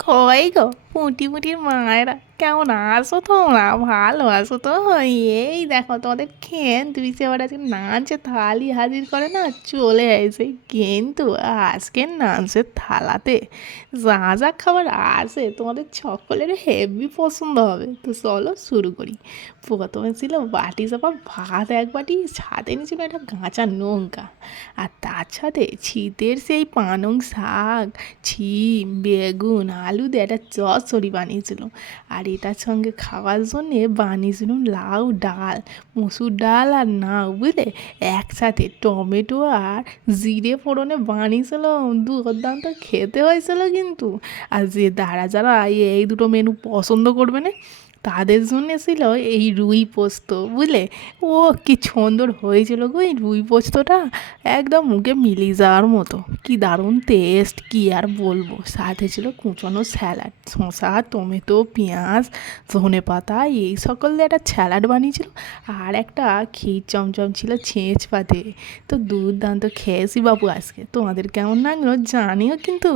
কই গো পুঁটি পুঁটির মায়েরা কেমন আছো তোমরা? ভালো আছো তো? এই দেখো তোমাদের কিন্তু এবার আজকে নাচের থালি হাজির করে না চলে এসে, কিন্তু আজকের নাচের থালাতে যা যা খাবার আছে তোমাদের সকলের হেভি পছন্দ হবে। তো চলো শুরু করি। প্রথমে ছিল বাটি চাপা ভাত এক বাটি, সাথে নিয়েছিল একটা কাঁচা লঙ্কা, আর তার সাথে শীতের সেই পালং শাক, ছিম, বেগুন, আলু দিয়ে একটা চচ্চড়ি বানিয়েছিল। আর এটার সঙ্গে খাওয়ার জন্যে বানিয়েছিলাম লাউ ডাল, মসুর ডাল আর নাউ বুঝলে, একসাথে টমেটো আর জিরে ফোড়নে বানিয়েছিলাম। দুর্দান্ত খেতে হয়েছিল কিন্তু। আর যে যারা যারা এই দুটো মেনু পছন্দ করবে না তাদের জন্য ছিল এই রুই পোস্ত, বুঝলে। ও কি সুন্দর হয়েছিল গো এই রুই পোস্তটা, একদম মুখে মিলিয়ে যাওয়ার মতো, কি দারুণ টেস্ট, কি আর বলবো। সাথে ছিল কুচনো স্যালাড, শসা, টমেটো, পেঁয়াজ, ধনেপাতা, এই সকল দিয়ে একটা স্যালাড বানিয়েছিল। আর একটা ক্ষীর চমচম ছিল ছেঁচ পাতে। তো দুর্দান্ত খেয়েছি বাবু আজকে। তোমাদের কেমন লাগলো জানিও কিন্তু।